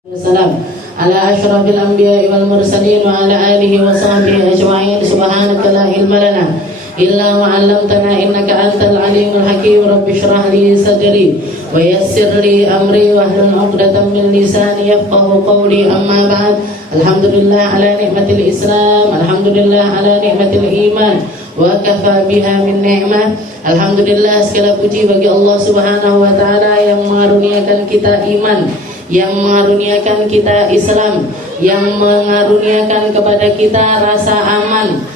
Wassalam ala asyrafil anbiya'i wal mursalin wa ala alihi wa sahbihi ajma'in. Subhanaka la ilma lana illa ma 'allamtana innaka antal alimul hakim. Rabbi shrah li sadri wa yassir li amri wahlul 'uqdatam min lisani yafqahu qawli. Amma ba'd. Alhamdulillah ala nikmatil Islam, alhamdulillah ala nikmatil iman, wa kafa biha min ni'mah. Alhamdulillah, segala puji bagi Allah Subhanahu wa taala yang mengaruniakan kita iman, yang mengaruniakan kita Islam, yang mengaruniakan kepada kita rasa aman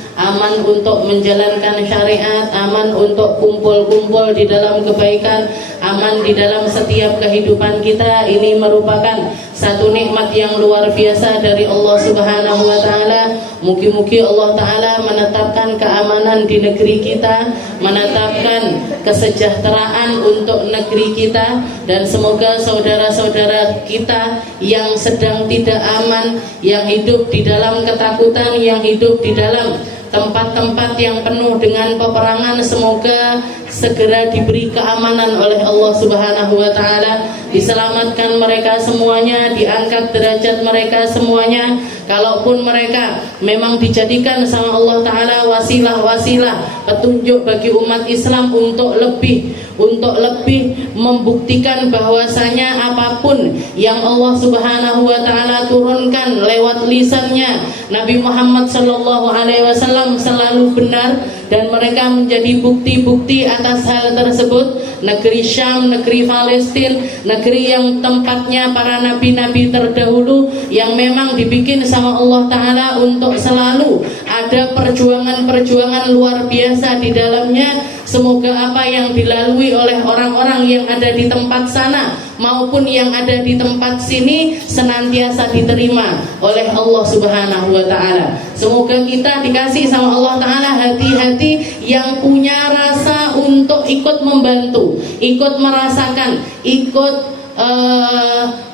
untuk menjalankan syariat, aman untuk kumpul-kumpul di dalam kebaikan, aman di dalam setiap kehidupan kita. Ini merupakan satu nikmat yang luar biasa dari Allah Subhanahu wa taala. Mugi-mugi Allah taala menetapkan keamanan di negeri kita, menetapkan kesejahteraan untuk negeri kita, dan semoga saudara-saudara kita yang sedang tidak aman, yang hidup di dalam ketakutan, yang hidup di dalam tempat-tempat yang penuh dengan peperangan, semoga segera diberi keamanan oleh Allah Subhanahu wa taala, diselamatkan mereka semuanya, diangkat derajat mereka semuanya. Kalaupun mereka memang dijadikan sama Allah taala wasilah-wasilah petunjuk bagi umat Islam untuk lebih membuktikan bahwasanya apapun yang Allah Subhanahu wa taala turunkan lewat lisannya Nabi Muhammad sallallahu alaihi wasallam selalu benar, dan mereka menjadi bukti-bukti atas hal tersebut. Negeri Syam, negeri Palestina, negeri yang tempatnya para nabi-nabi terdahulu yang memang dibikin sama Allah taala untuk selalu ada perjuangan-perjuangan luar biasa di dalamnya. Semoga apa yang dilalui oleh orang-orang yang ada di tempat sana maupun yang ada di tempat sini senantiasa diterima oleh Allah Subhanahu wa taala. Semoga kita dikasih sama Allah taala hati-hati yang punya rasa untuk ikut membantu, ikut merasakan, ikut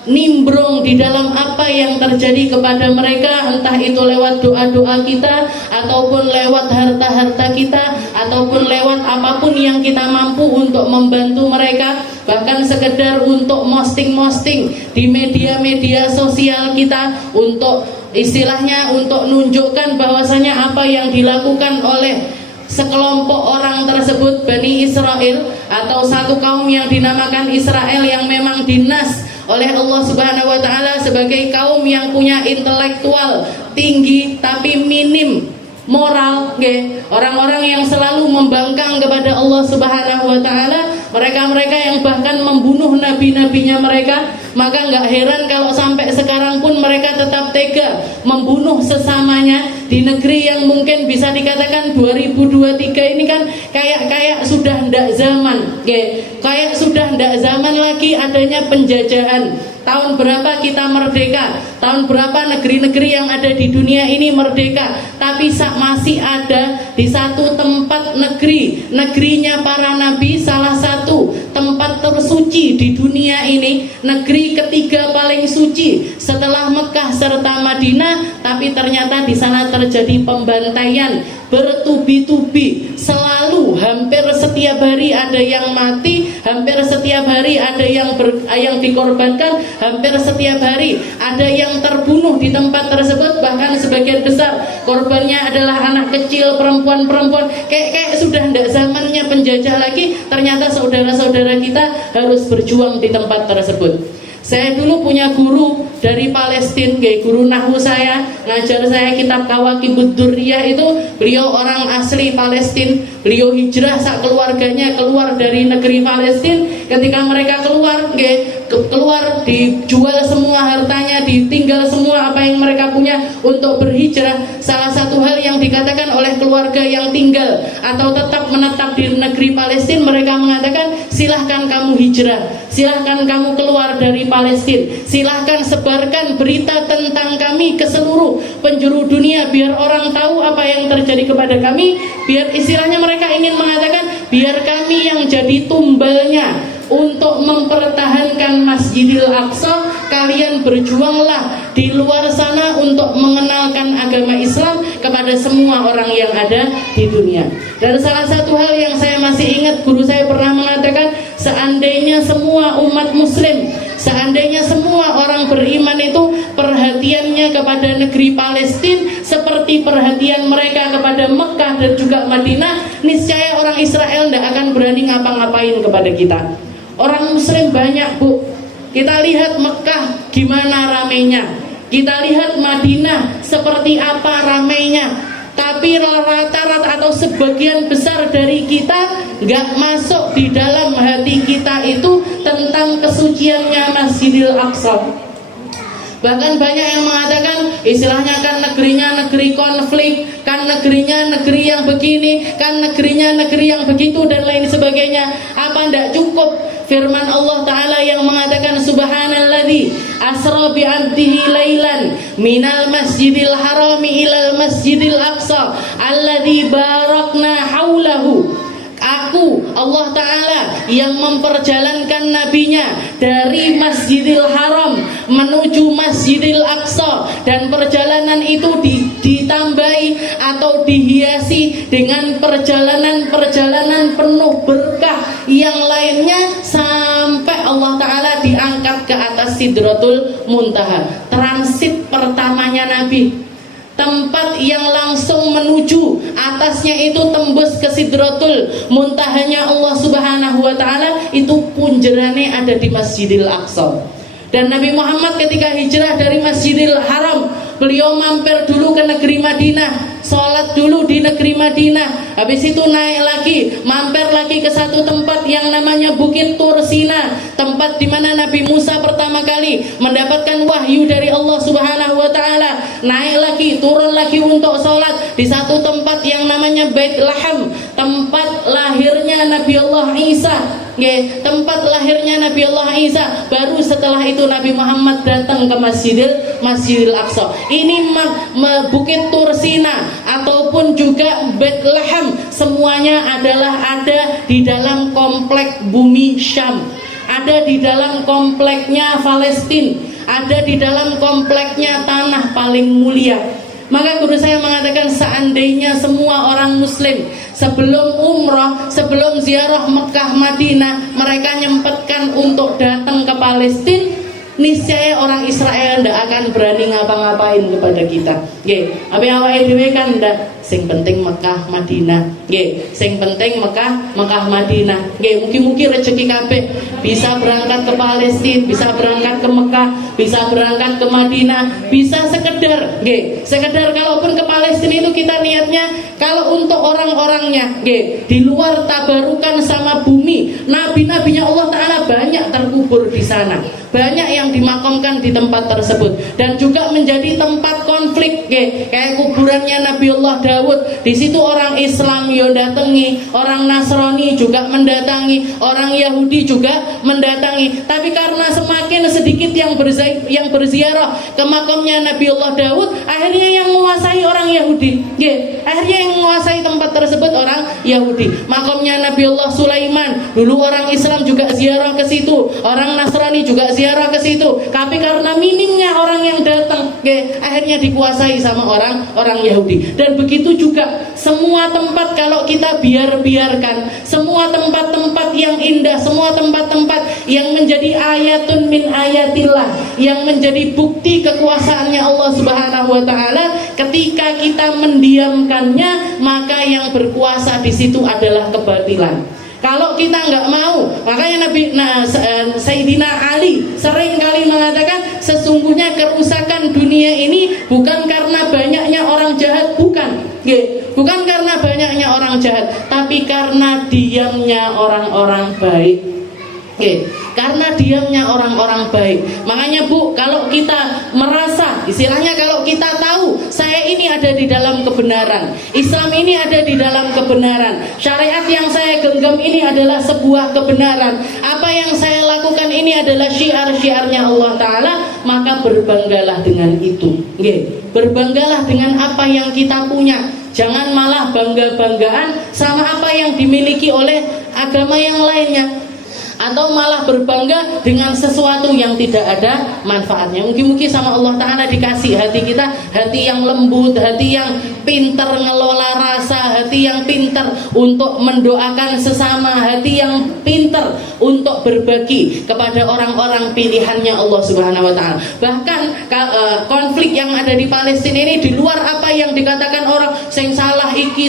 nimbrung di dalam apa yang terjadi kepada mereka, entah itu lewat doa-doa kita, ataupun lewat harta-harta kita, ataupun lewat apapun yang kita mampu untuk membantu mereka. Bahkan sekedar untuk posting di media-media sosial kita, untuk istilahnya untuk nunjukkan bahwasanya apa yang dilakukan oleh sekelompok orang tersebut, Bani Israel, atau satu kaum yang dinamakan Israel, yang memang dinas oleh Allah Subhanahu wa taala sebagai kaum yang punya intelektual tinggi tapi minim moral, orang-orang yang selalu membangkang kepada Allah Subhanahu wa taala, mereka-mereka yang bahkan membunuh nabi-nabinya mereka. Maka nggak heran kalau sampai sekarang pun mereka tetap tega membunuh sesamanya di negeri yang mungkin bisa dikatakan 2023 ini kan kayak sudah ndak zaman, kayak sudah ndak zaman lagi adanya penjajahan. Tahun berapa kita merdeka? Tahun berapa negeri-negeri yang ada di dunia ini merdeka? Tapi masih ada di satu tempat negerinya para nabi, salah satu tempat tersuci di dunia ini, negeri ketiga paling suci setelah Mekah serta Madinah, tapi ternyata di sana terjadi pembantaian bertubi-tubi. Selalu hampir setiap hari ada yang mati, hampir setiap hari ada yang dikorbankan, hampir setiap hari ada yang terbunuh di tempat tersebut. Bahkan sebagian besar korbannya adalah anak kecil, perempuan-perempuan. Kayak sudah tidak zamannya penjajah lagi. Ternyata saudara-saudara kita harus berjuang di tempat tersebut. Saya dulu punya guru dari Palestina, guru nahwu saya, ngajar saya kitab Kawakibud Durriyah itu. Beliau orang asli Palestina. Beliau hijrah sak keluarganya keluar dari negeri Palestina. Ketika mereka keluar dijual semua hartanya, ditinggal semua apa yang mereka punya untuk berhijrah. Salah satu hal yang dikatakan oleh keluarga yang tinggal atau tetap menetap di negeri Palestina, mereka mengatakan, silahkan kamu hijrah, silahkan kamu keluar dari Palestina, silahkan sebarkan berita tentang kami ke seluruh penjuru dunia, biar orang tahu apa yang terjadi kepada kami. Biar istilahnya mereka ingin mengatakan, biar kami yang jadi tumbalnya untuk mempertahankan Masjidil Aqsa, kalian berjuanglah di luar sana untuk mengenalkan agama Islam kepada semua orang yang ada di dunia. Dan salah satu hal yang saya masih ingat, guru saya pernah mengatakan, seandainya semua umat muslim seandainya semua orang beriman itu perhatiannya kepada negeri Palestina seperti perhatian mereka kepada Mekah dan juga Madinah, niscaya orang Israel tidak akan berani ngapa-ngapain kepada kita. Orang Muslim banyak, Bu. Kita lihat Mekah gimana ramainya, kita lihat Madinah seperti apa ramainya. Tapi rata-rata atau sebagian besar dari kita nggak masuk di dalam hati kita itu tentang kesuciannya Masjidil Aqsa. Bahkan banyak yang mengatakan istilahnya kan negerinya negeri konflik, kan negerinya negeri yang begini, kan negerinya negeri yang begitu dan lain sebagainya. Apa ndak cukup firman Allah Ta'ala yang mengatakan subhanalladzi asra bi'abdihi lailan minal masjidil harami ilal masjidil aqsa alladzi barakna haulahu. Aku Allah Ta'ala yang memperjalankan nabinya dari Masjidil Haram menuju Masjidil Aqsa, dan perjalanan itu ditambahi atau dihiasi dengan perjalanan-perjalanan penuh berkah yang lainnya sampai Allah Ta'ala diangkat ke atas Sidratul Muntaha. Transit pertamanya Nabi, tempat yang langsung menuju atasnya itu tembus ke Sidratul Muntahanya Allah Subhanahu wa Ta'ala, itu punjerane ada di Masjidil Aqsa. Dan Nabi Muhammad ketika hijrah dari Masjidil Haram, beliau mampir dulu ke negeri Madinah, sholat dulu di negeri Madinah. Habis itu naik lagi, mampir lagi ke satu tempat yang namanya Bukit Tursina, tempat di mana Nabi Musa pertama kali mendapatkan wahyu dari Allah Subhanahu wa Ta'ala. Naik lagi, turun lagi untuk sholat di satu tempat yang namanya Bait Laham, tempat lahirnya Nabi Allah Isa. Tempat lahirnya Nabi Allah Isa. Baru setelah itu Nabi Muhammad datang ke Masjidil Aqsa. Ini Bukit Tursina ataupun juga Bethlehem, semuanya adalah ada di dalam komplek bumi Syam, ada di dalam kompleknya Palestina, ada di dalam kompleknya tanah paling mulia. Maka guru saya mengatakan seandainya semua orang muslim sebelum umrah, sebelum ziarah Mekah Madinah, mereka nyempatkan untuk datang ke Palestina, niscaya orang Israel tidak akan berani ngapa-ngapain kepada kita. Apa yang awake dhewe kan ndak, sing penting Mekah Madinah. Sing penting Mekah Madinah. Mugi-mugi rezeki kabeh bisa berangkat ke Palestina, bisa berangkat ke Mekah, bisa berangkat ke Madinah, bisa sekedar kalaupun ke Palestina itu kita niatnya kalau untuk orang-orangnya di luar tabarukan sama bumi, nabi-nabinya Allah Ta'ala banyak terkubur di sana, banyak yang dimakamkan di tempat tersebut, dan juga menjadi tempat konflik kayak kuburannya Nabi Allah Daud. Di situ orang Islam yo datangi, orang Nasrani juga mendatangi, orang Yahudi juga mendatangi. Tapi karena semakin sedikit yang berziarah ke makamnya Nabi Allah Daud, akhirnya yang menguasai orang Yahudi. Akhirnya yang menguasai tempat tersebut orang Yahudi. Makamnya Nabi Allah Sulaiman, dulu orang Islam juga ziarah ke situ, orang Nasrani juga ziarah ke situ. Tapi karena minimnya orang yang datang, akhirnya dikuasai sama orang Yahudi. Dan begitu juga semua tempat kalau kita biarkan, semua tempat-tempat yang indah, semua tempat-tempat yang menjadi ayatun min ayatillah, yang menjadi bukti kekuasaannya Allah Subhanahu wa Ta'ala, ketika kita mendiamkannya, maka yang berkuasa di situ adalah kebatilan. Kalau kita nggak mau, makanya Sayyidina Ali sering kali mengatakan sesungguhnya kerusakan dunia ini bukan karena banyaknya orang jahat, bukan karena banyaknya orang jahat, tapi karena diamnya orang-orang baik. Karena diamnya orang-orang baik. Makanya Bu, kalau kita merasa, istilahnya kalau kita tahu saya ini ada di dalam kebenaran, Islam ini ada di dalam kebenaran, syariat yang saya genggam ini adalah sebuah kebenaran, apa yang saya lakukan ini adalah syiar-syiarnya Allah Ta'ala, maka berbanggalah dengan itu. Berbanggalah dengan apa yang kita punya. Jangan malah bangga-banggaan sama apa yang dimiliki oleh agama yang lainnya. atau malah berbangga dengan sesuatu yang tidak ada manfaatnya. Mungkin sama Allah Ta'ala dikasih hati kita, hati yang lembut, hati yang pintar ngelola rasa, hati yang pintar untuk mendoakan sesama, hati yang pintar untuk berbagi kepada orang-orang pilihannya Allah Subhanahu wa Ta'ala. Bahkan konflik yang ada di Palestina ini di luar apa yang dikatakan orang sing salah iki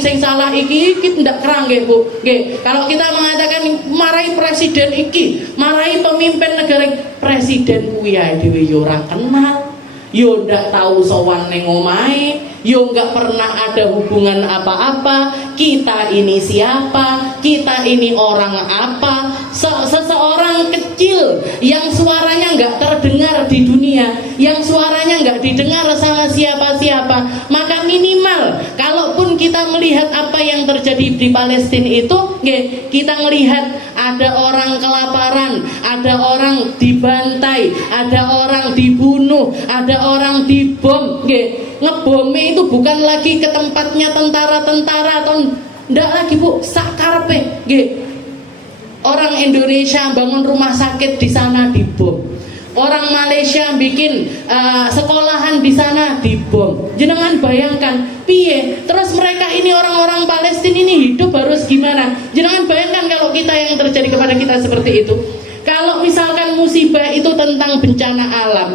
ndak kerang nggih Bu. Nggih, kalau kita mengatakan marahi presiden iki, marahi pemimpin negara, presiden kuwi ae dhewe yo ora kenal, yo ndak tahu sowan ning omahe, yo nggak pernah ada hubungan apa-apa. Kita ini siapa? Kita ini orang apa? Seseorang kecil yang suaranya nggak terdengar di dunia, yang suaranya nggak didengar sama siapa-siapa, maka minimal kalaupun kita melihat apa yang terjadi di Palestina itu, kita melihat ada orang kelaparan, ada orang dibantai, ada orang dibunuh, ada orang dibom, ngebomnya itu bukan lagi ke tempatnya tentara-tentara atau ndak lagi Bu, sakarepe orang Indonesia bangun rumah sakit di sana dibom, orang Malaysia bikin sekolahan di sana dibom. Jenengan bayangkan piye terus mereka ini orang-orang Palestina ini hidup harus gimana? Jenengan bayangkan kalau kita yang terjadi kepada kita seperti itu. Kalau misalkan musibah itu tentang bencana alam,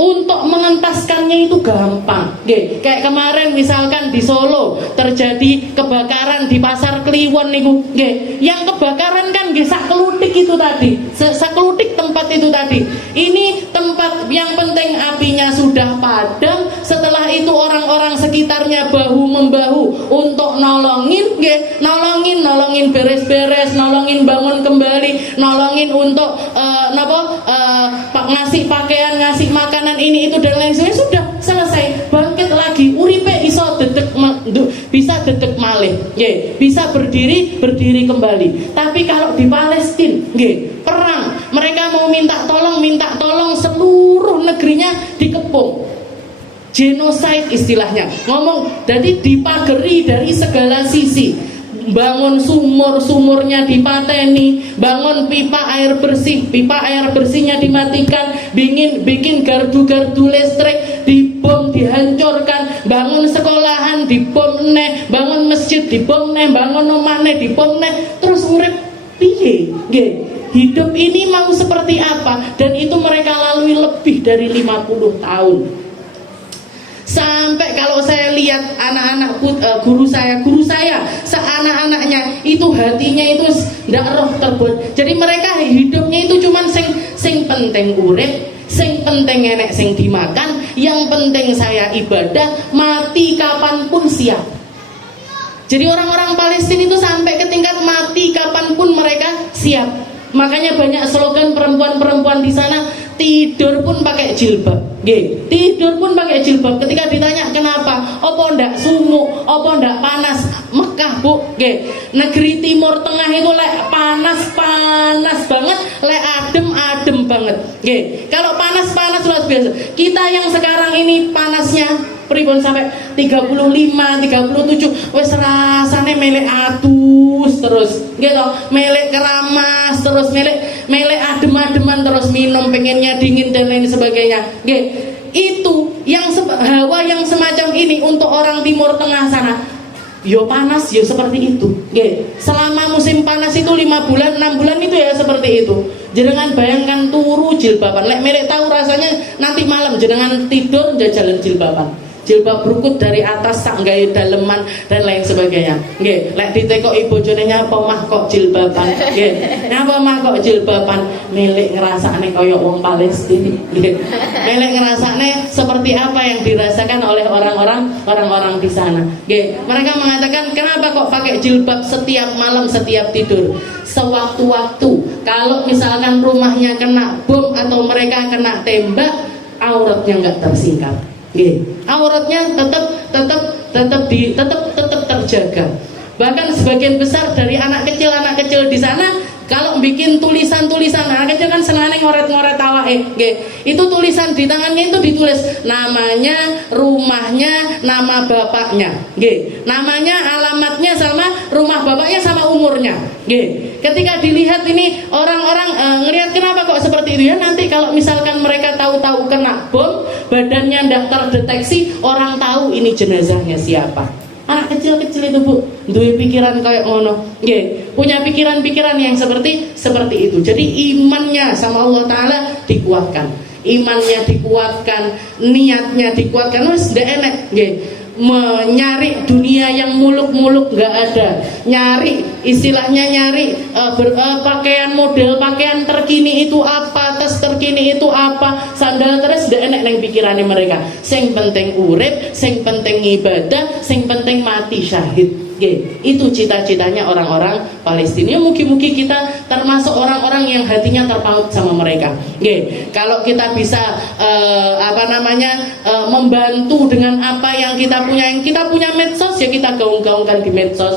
untuk mengentaskannya itu gampang. Kayak kemarin misalkan di Solo terjadi kebakaran di Pasar Kliwon niku. Yang kebakaran kan sakelutik itu tadi. Sakelutik tempat itu tadi. Ini tempat yang penting apinya sudah padam. Setelah itu orang-orang sekitarnya bahu membahu untuk nolongin, nolongin beres-beres, nolongin bangun kembali, nolongin untuk ngasih pakaian, ngasih makanan ini itu dan lain sebagainya. Sudah selesai, bangkit lagi, uripe iso bisa dedek malih, bisa berdiri kembali. Tapi kalau di Palestina, perang, mereka mau minta tolong, seluruh negerinya dikepung, genocide istilahnya. Ngomong, jadi dipagari dari segala sisi. Bangun sumurnya dipateni, bangun pipa air bersihnya dimatikan, bikin gardu listrik dibom, dihancurkan, bangun sekolahan dibom neh, bangun masjid dibom neh, bangun omah neh dibom neh, terus urip piye? Hidup ini mau seperti apa? Dan itu mereka lalui lebih dari 50 tahun. Sampai kalau saya lihat anak-anak guru saya seanak-anaknya itu hatinya itu ndak roh terbuat. Jadi mereka hidupnya itu cuman sing penting urip, sing penting enek sing dimakan, yang penting saya ibadah, mati kapanpun siap. Jadi orang-orang Palestina itu sampai ke tingkat mati kapanpun mereka siap. Makanya banyak slogan perempuan-perempuan di sana tidur pun pakai jilbab. Tidur pun pakai jilbab. Ketika ditanya kenapa, opo ndak sumuk, opo ndak panas Mekah Bu. Negeri Timur Tengah itu lek panas banget, lek adem banget. Kalau panas luar biasa. Kita yang sekarang ini panasnya pripun sampai 35, 37 wis rasane melek atus terus gitu, melek keramas terus, melek adem-ademan terus, minum pengennya dingin dan lain sebagainya. Itu yang hawa yang semacam ini untuk orang Timur Tengah sana. Yo panas, yo seperti itu. Selama musim panas itu 5 bulan, 6 bulan itu ya seperti itu. Jenengan bayangkan turu jilbaban. Lek melek tahu rasanya nanti malam jenengan tidur jalan jilbaban. Jilbab berukut dari atas sak gawe daleman dan lain sebagainya. Lek ditekoki bojone nyapa mah kok jilbaban. Nyapa mah kok jilbaban, melek ngrasakne kaya wong Palestina. Melek ngrasakne seperti apa yang dirasakan oleh orang-orang di sana. Mereka mengatakan kenapa kok pakai jilbab setiap malam setiap tidur. Sewaktu-waktu kalau misalkan rumahnya kena bom atau mereka kena tembak, auratnya nggak tersingkap. Auratnya tetap terjaga. Bahkan sebagian besar dari anak kecil di sana kalau bikin tulisan-tulisan, anak kecil kan senangnya ngoret-ngoret awake, nggih. Itu tulisan di tangannya itu ditulis namanya, rumahnya, nama bapaknya, nggih. Namanya, alamatnya sama rumah bapaknya sama umurnya, nggih. Ketika dilihat ini orang-orang ngelihat kenapa kok seperti itu ya, nanti kalau misalkan mereka tahu-tahu kena bom, badannya tidak terdeteksi, orang tahu ini jenazahnya siapa. Anak kecil-kecil itu Bu, duwe pikiran kayak ngono, nggih, punya pikiran-pikiran yang seperti itu. Jadi imannya sama Allah Taala dikuatkan, imannya dikuatkan, niatnya dikuatkan, wis ndak enek, nggih. Menyari dunia yang muluk-muluk nggak ada, istilahnya nyari pakaian model pakaian terkini itu apa, tas terkini itu apa, sandal terus ndak enek neng pikirannya mereka. Sing penting urip, sing penting ibadah, sing penting mati syahid. Itu cita-citanya orang-orang Palestina. Mugi-mugi kita termasuk orang-orang yang hatinya terpaut sama mereka. Kalau kita bisa membantu dengan apa yang kita punya medsos ya kita gaung-gaungkan di medsos.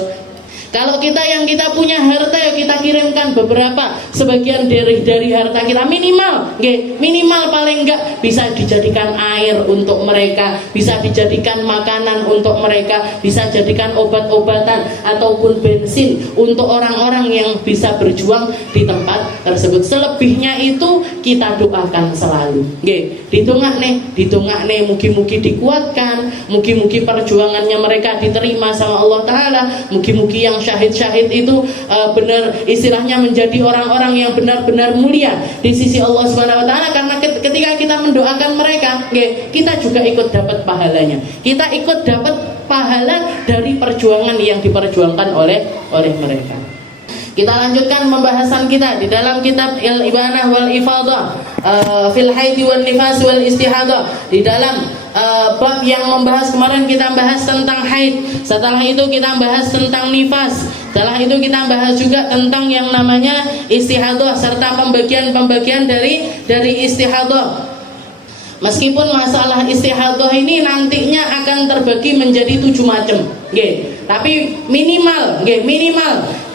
Kalau yang kita punya harta ya kita kirimkan beberapa sebagian dari harta kita, minimal paling enggak bisa dijadikan air untuk mereka, bisa dijadikan makanan untuk mereka, bisa jadikan obat-obatan ataupun bensin untuk orang-orang yang bisa berjuang di tempat tersebut. Selebihnya itu kita doakan selalu. Ditungak nih, mugi-mugi dikuatkan, mugi-mugi perjuangannya mereka diterima sama Allah Taala, mugi-mugi yang syahid-syahid itu benar istilahnya menjadi orang-orang yang benar-benar mulia di sisi Allah Subhanahu wa taala, karena ketika kita mendoakan mereka, kita juga ikut dapat pahalanya. Kita ikut dapat pahala dari perjuangan yang diperjuangkan oleh mereka. Kita lanjutkan pembahasan kita di dalam kitab Al-Ibanah wal Ifadah fil haid wal nifas wal istihadah. Di dalam bab yang membahas kemarin kita bahas tentang haid, setelah itu kita bahas tentang nifas, setelah itu kita bahas juga tentang yang namanya istihadah serta pembagian-pembagian dari istihadah. Meskipun masalah istihadah ini nantinya akan terbagi menjadi 7 macam, tapi minimal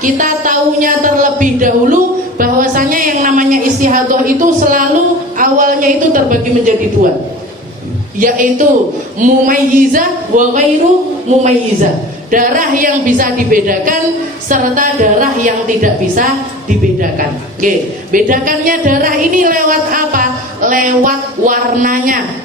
kita tahunya terlebih dahulu bahwasanya yang namanya istihadah itu selalu awalnya itu terbagi menjadi 2, yaitu mumayyizah wa ghairu mumayyizah. Darah yang bisa dibedakan serta darah yang tidak bisa dibedakan. Bedakannya darah ini lewat apa? Lewat warnanya.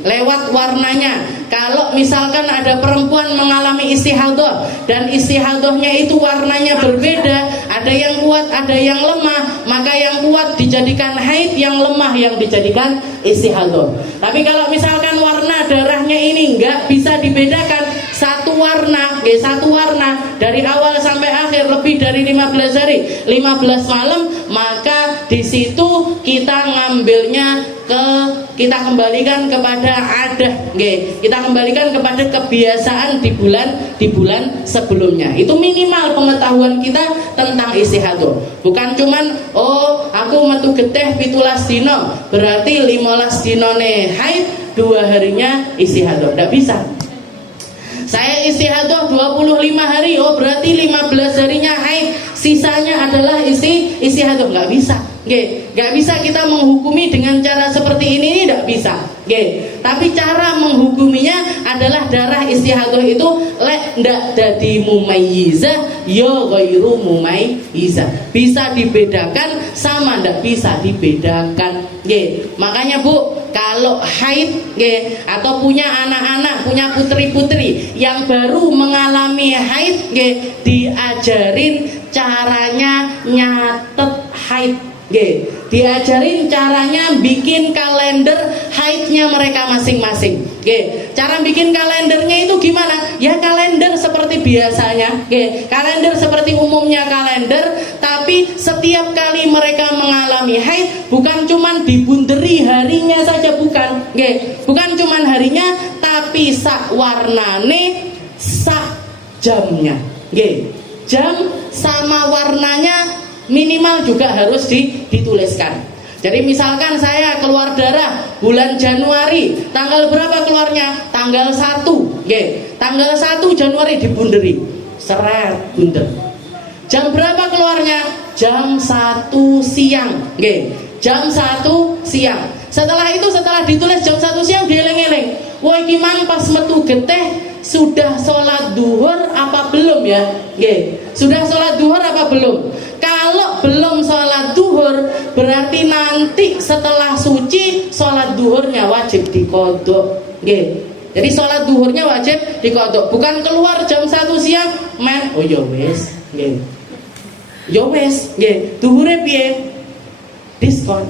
Lewat warnanya. Kalau misalkan ada perempuan mengalami istihadah dan istihadahnya itu warnanya berbeda, ada yang kuat, ada yang lemah, maka yang kuat dijadikan haid, yang lemah yang dijadikan istihadah. Tapi kalau misalkan warna darahnya ini enggak bisa dibedakan, satu warna dari awal sampai akhir lebih dari 15 hari, 15 malam, maka di situ kita ngambilnya kita kembalikan kepada adah, kita kembalikan kepada kebiasaan di bulan sebelumnya. Itu minimal pengetahuan kita tentang istihadah. Bukan cuman aku metu geteh 17 dino berarti 15 dinone haid, 2 harinya istihadah. Tidak bisa. Saya istihadah 25 hari, berarti 15 harinya haid, sisanya adalah istihadah. Nggak bisa. Nggak bisa kita menghukumi dengan cara seperti ini, tidak bisa. Tapi cara menghukuminya adalah darah istihadah itu ndak dadi mumayyizah ya ghairu mumayyizah. Bisa dibedakan sama ndak bisa dibedakan. Makanya Bu, kalau haid atau punya anak-anak, punya putri-putri yang baru mengalami haid, diajarin caranya nyatet haid. Diajarin caranya bikin kalender haidnya mereka masing-masing. Cara bikin kalendernya itu gimana? Ya kalender seperti biasanya, kalender seperti umumnya kalender, tapi setiap kali mereka mengalami haid bukan cuman dibunderi harinya saja, bukan cuman harinya, tapi sak warnane, sak jamnya. Jam sama warnanya minimal juga harus dituliskan. Jadi misalkan saya keluar darah bulan Januari, tanggal berapa keluarnya? Tanggal 1. Tanggal 1 Januari dibunderi. Seret bunder. Jam berapa keluarnya? jam 1 siang. Nggih, jam 1 siang. Setelah itu, setelah ditulis jam 1 siang, dieling-eling. Wah, iki mang pas metu getih sudah sholat duhur apa belum ya? Nggih, sudah sholat duhur apa belum? Kalau belum sholat duhur, berarti nanti setelah suci sholat duhurnya wajib dikodok. Nggih. Jadi sholat duhurnya wajib dikodok, bukan keluar jam 1 siang men, oh ya wis, nggih. Ya wis, nggih. Duhure piye? Diskon.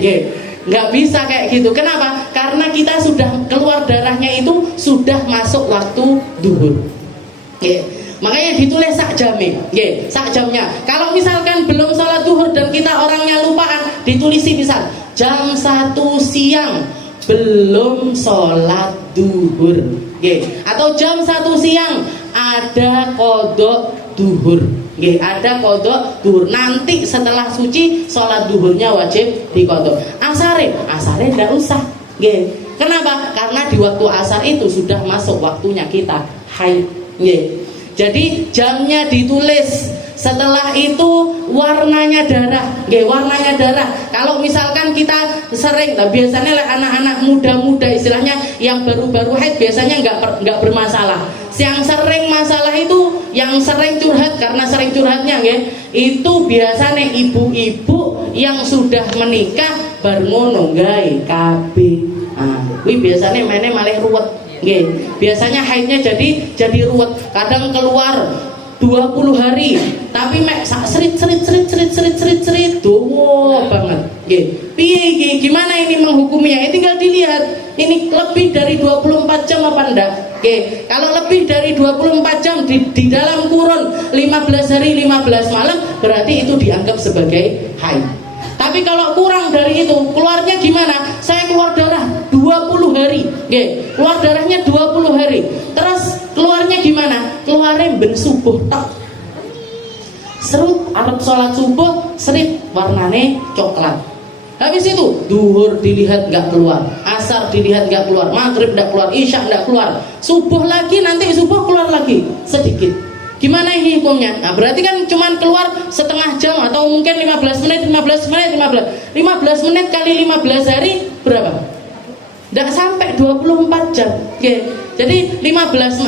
Nggih. Nggak bisa kayak gitu. Kenapa? Karena kita sudah keluar darahnya itu sudah masuk waktu duhur. Nggih. Makanya ditulis sak jamnya, nggih, sak jamnya. Kalau misalkan belum sholat duhur dan kita orangnya lupaan, ditulisi misal jam 1 siang belum sholat duhur, okay. Atau jam 1 siang ada kodok duhur, okay. Ada kodok duhur. Nanti setelah suci sholat duhurnya wajib dikodok. Asare tidak usah, okay. Kenapa? Karena di waktu asar itu sudah masuk waktunya kita haid, okay. Jadi jamnya ditulis. Setelah itu warnanya darah, nggih, warnanya darah. Kalau misalkan kita sering, biasanya anak-anak muda-muda istilahnya yang baru-baru haid biasanya nggak bermasalah. Yang sering masalah itu, yang sering curhat karena sering curhatnya, nggih, itu biasanya ibu-ibu yang sudah menikah bar ngono gawe KB. Kuwi biasanya mainnya malah ruwet, nggih. Biasanya haidnya jadi ruwet. Kadang keluar 20 hari, tapi mek sak serit dowo banget. Nggih. Piye gimana ini menghukumnya? Tinggal dilihat. Ini lebih dari 24 jam apa enggak? Oke, kalau lebih dari 24 jam di dalam kurun 15 hari 15 malam, berarti itu dianggap sebagai haid. Tapi kalau kurang dari itu, keluarnya gimana? Saya keluar darah 20 hari. Oke, keluar darahnya 20 hari. Terus keluarnya gimana? Keluarnya ben subuh tok. Serut arep sholat subuh, serip warnane coklat. Habis itu duhur dilihat nggak keluar, asar dilihat nggak keluar, maghrib nggak keluar, isya nggak keluar, subuh lagi, nanti subuh keluar lagi sedikit. Gimana ini hukumnya? Nah, berarti kan cuman keluar setengah jam atau mungkin 15 menit kali 15 hari berapa? Nggak sampai 24 jam. Oke. Jadi 15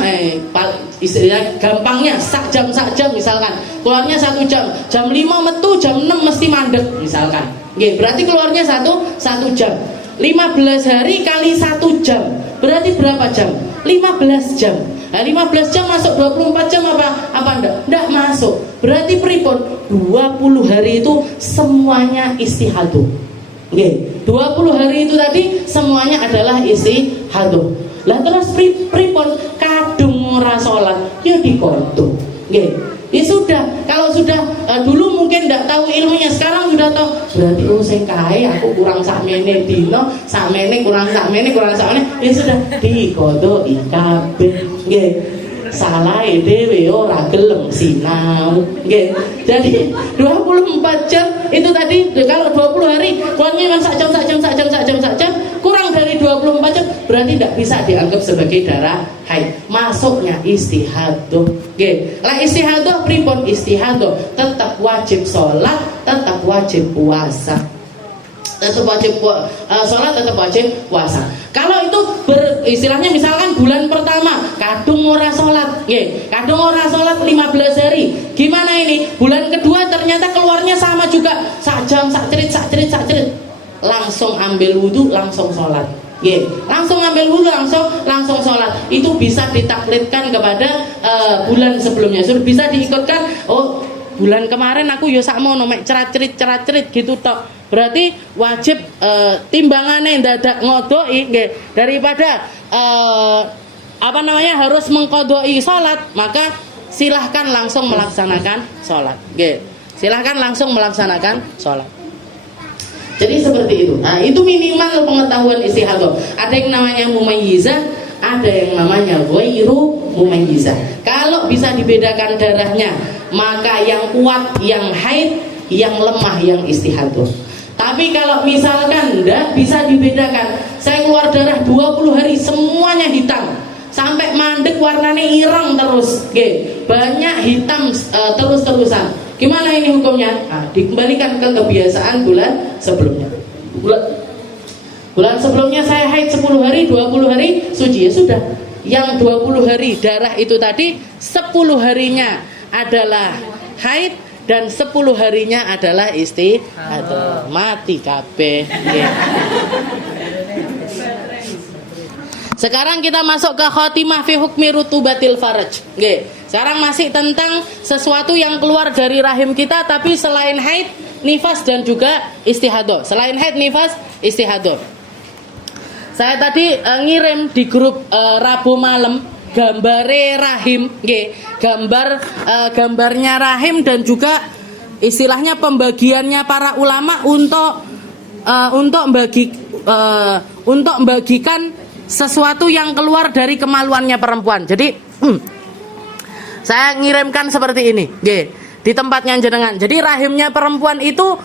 istilah gampangnya sak jam misalkan. Keluarnya 1 jam. Jam 5 metu, jam 6 mesti mandek misalkan. Oke, berarti keluarnya 1 jam. 15 hari kali 1 jam. Berarti berapa jam? 15 jam. Nah, 15 jam masuk 24 jam apa enggak? Enggak masuk. Berarti pripun? 20 hari itu semuanya istihadah. Oke, 20 hari itu tadi semuanya adalah istihadah. Lah terus pripun? Kadung ora salat ya dikodok. Nggih. Ya sudah, kalau sudah dulu mungkin tidak tahu ilmunya, sekarang sudah tahu. Berarti sing kae aku kurang sakmene dino, sakmene kurang sakmene, ya sudah dikodoki kabeh. Nggih. Salahe dhewe ora gelem sinau. Nggih. Jadi 24 jam itu tadi, kalau 20 hari keluarnya sak jam, kurang dari 24 jam berarti tidak bisa dianggap sebagai darah haid. Masuknya istihadah. Nggih. Lah istihadah pripun? Istihadah tetap wajib sholat, tetap wajib puasa. Tetap wajib sholat, tetap wajib puasa. Kalau itu istilahnya misalkan bulan pertama kadung ora sholat, kadung ora sholat 15 hari. Gimana ini? Bulan kedua ternyata keluarnya sama juga, sak jam, sak cerit. Langsung ambil wudhu, langsung sholat. Langsung ambil wudhu, langsung sholat. Itu bisa ditaklidkan kepada bulan sebelumnya. Sudah bisa diikutkan. Oh, bulan kemarin aku yo sakmono mek cerat-cerit gitu tok. Berarti wajib timbangannya dadak ngodoki nggih, daripada harus mengkodoi sholat, maka silahkan langsung melaksanakan sholat. Nggih. Silahkan langsung melaksanakan sholat. Jadi seperti itu. Nah, itu minimal pengetahuan istihadah. Ada yang namanya mumayyizah, ada yang namanya ghairu mumayyizah. Kalau bisa dibedakan darahnya, maka yang kuat yang haid, yang lemah yang istihadah. Tapi kalau misalkan tidak bisa dibedakan, saya keluar darah 20 hari semuanya hitam, sampai mandek warnanya ireng terus, nggih. Banyak hitam terus-terusan. Gimana ini hukumnya? Nah, dikembalikan ke kebiasaan bulan sebelumnya. Bulan sebelumnya saya haid 10 hari, 20 hari suci, ya sudah. Yang 20 hari darah itu tadi 10 harinya adalah haid dan 10 harinya adalah istihadah. Mati kabeh. Sekarang kita masuk ke khotimah fi hukmi rutubatil faraj. Nggih. Sekarang masih tentang sesuatu yang keluar dari rahim kita tapi selain haid, nifas dan juga istihadah. Selain haid, nifas, istihadah. Saya tadi ngirim di grup Rabu malam gambare rahim, nggih. Gambarnya rahim dan juga istilahnya pembagiannya para ulama untuk membagikan sesuatu yang keluar dari kemaluannya perempuan. Jadi saya ngirimkan seperti ini, nggih, di tempatnya jenengan. Jadi rahimnya perempuan itu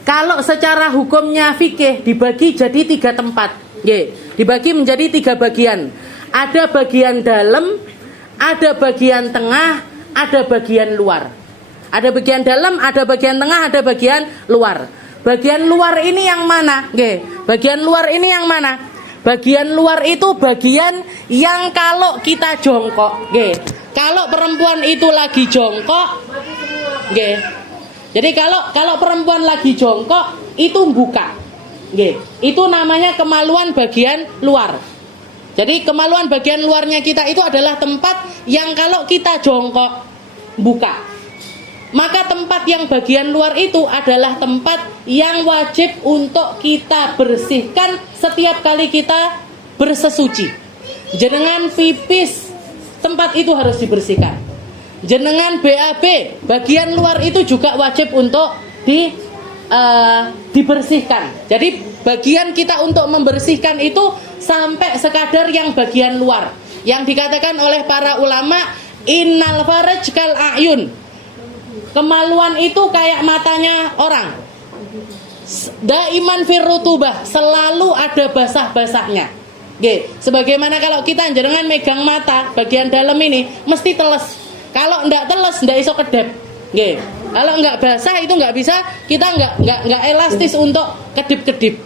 kalau secara hukumnya fikih dibagi jadi 3 tempat. Dibagi menjadi 3 bagian. Ada bagian dalam, ada bagian tengah, ada bagian luar. Ada bagian dalam, ada bagian tengah, ada bagian luar. Bagian luar ini yang mana? Bagian luar ini yang mana? Bagian luar itu bagian yang kalau kita jongkok. Kalau perempuan itu lagi jongkok, jadi kalau perempuan lagi jongkok itu buka. Itu namanya kemaluan bagian luar. Jadi kemaluan bagian luarnya kita itu adalah tempat yang kalau kita jongkok buka. Maka tempat yang bagian luar itu adalah tempat yang wajib untuk kita bersihkan setiap kali kita bersesuci. Jenengan pipis, tempat itu harus dibersihkan. Jenengan BAB, bagian luar itu juga wajib untuk dibersihkan. Jadi bagian kita untuk membersihkan itu sampai sekadar yang bagian luar. Yang dikatakan oleh para ulama, innal faraj kal ayun. Kemaluan itu kayak matanya orang. Daiman firrutubah, selalu ada basah-basahnya. Sebagaimana kalau kita jenengan megang mata bagian dalam ini mesti teles. Kalau ndak teles ndak iso kedep. Kalau nggak basah itu nggak bisa, kita nggak elastis untuk kedip-kedip.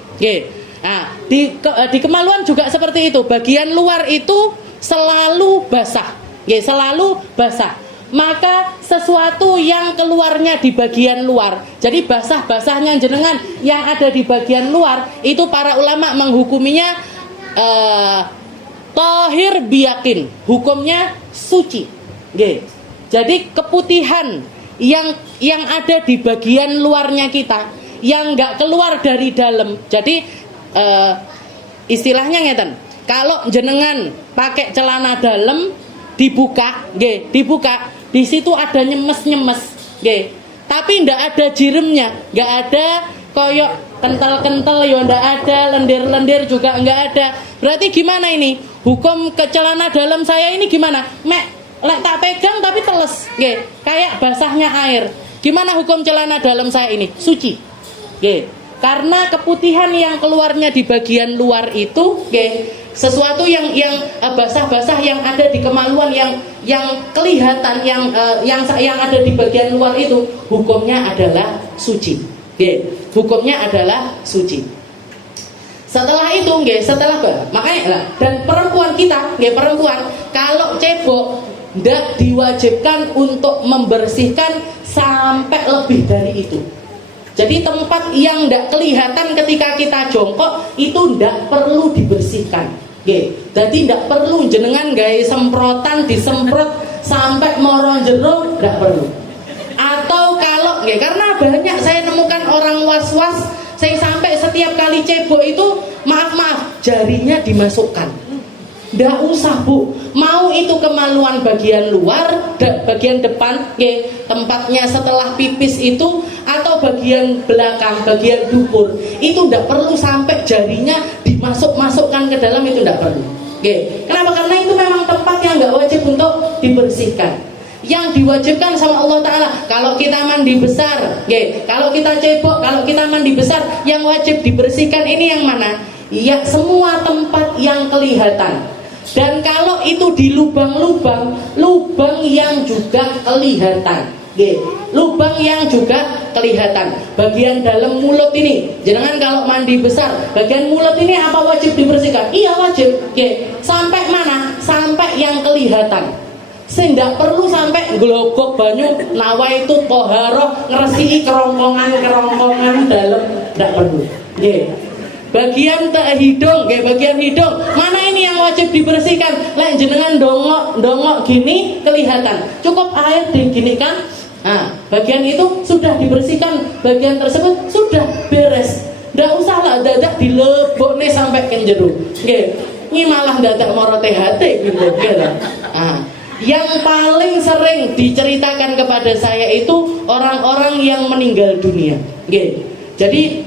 Nah, di kemaluan juga seperti itu. Bagian luar itu selalu basah, selalu basah. Maka sesuatu yang keluarnya di bagian luar, jadi basah-basahnya jenengan yang ada di bagian luar itu para ulama menghukuminya tohir biyakin, hukumnya suci. Jadi keputihan yang ada di bagian luarnya kita yang nggak keluar dari dalam. Jadi istilahnya ngeten, kalau jenengan pakai celana dalam dibuka, di situ ada nyemes-nyemes, tapi ndak ada jiremnya, nggak ada koyok kental-kental, ya ndak ada, lendir-lendir juga nggak ada. Berarti gimana ini? Hukum ke celana dalam saya ini gimana? Lek tak pegang tapi teles, kayak basahnya air. Gimana hukum celana dalam saya ini? Suci, karena keputihan yang keluarnya di bagian luar itu, sesuatu yang basah-basah yang ada di kemaluan yang kelihatan, yang ada di bagian luar itu, hukumnya adalah suci. Hukumnya adalah suci. Setelah itu, makanya dan perempuan kita, perempuan kalau cebok ndak diwajibkan untuk membersihkan sampai lebih dari itu. Jadi tempat yang ndak kelihatan ketika kita jongkok itu ndak perlu dibersihkan. Jadi ndak perlu jenengan gawe semprotan disemprot sampai moro jero, ndak perlu. Atau kalau karena banyak saya nemukan orang was-was, saya sampai setiap kali cebok itu maaf jarinya dimasukkan. Ndak usah bu, mau itu kemaluan bagian luar, bagian depan, tempatnya setelah pipis itu, atau bagian belakang, bagian dubur, itu ndak perlu sampai jarinya dimasukkan ke dalam, itu ndak perlu. Kenapa? Karena itu memang tempat yang nggak wajib untuk dibersihkan. Yang diwajibkan sama Allah Ta'ala, kalau kita mandi besar, kalau kita cebok, kalau kita mandi besar, yang wajib dibersihkan ini yang mana? Ya semua tempat yang kelihatan. Dan kalau itu di lubang-lubang, lubang yang juga kelihatan, lubang yang juga kelihatan. Bagian dalam mulut ini, jangan kalau mandi besar, bagian mulut ini apa wajib dibersihkan? Iya wajib. Sampai mana? Sampai yang kelihatan. Tidak perlu sampai glogok banyu nawa itu toharoh ngeresiki kerongkongan dalam, tidak perlu. Bagian hidung, bagian hidung mana ini yang wajib dibersihkan? Lek jenengan dongok gini kelihatan, cukup air diginikan. Nah, bagian itu sudah dibersihkan, bagian tersebut sudah beres. Nggak usah lah dadak dilebokne sampai ke jero. Ini malah dadak moro THT gitu. Nah, yang paling sering diceritakan kepada saya itu orang-orang yang meninggal dunia. Jadi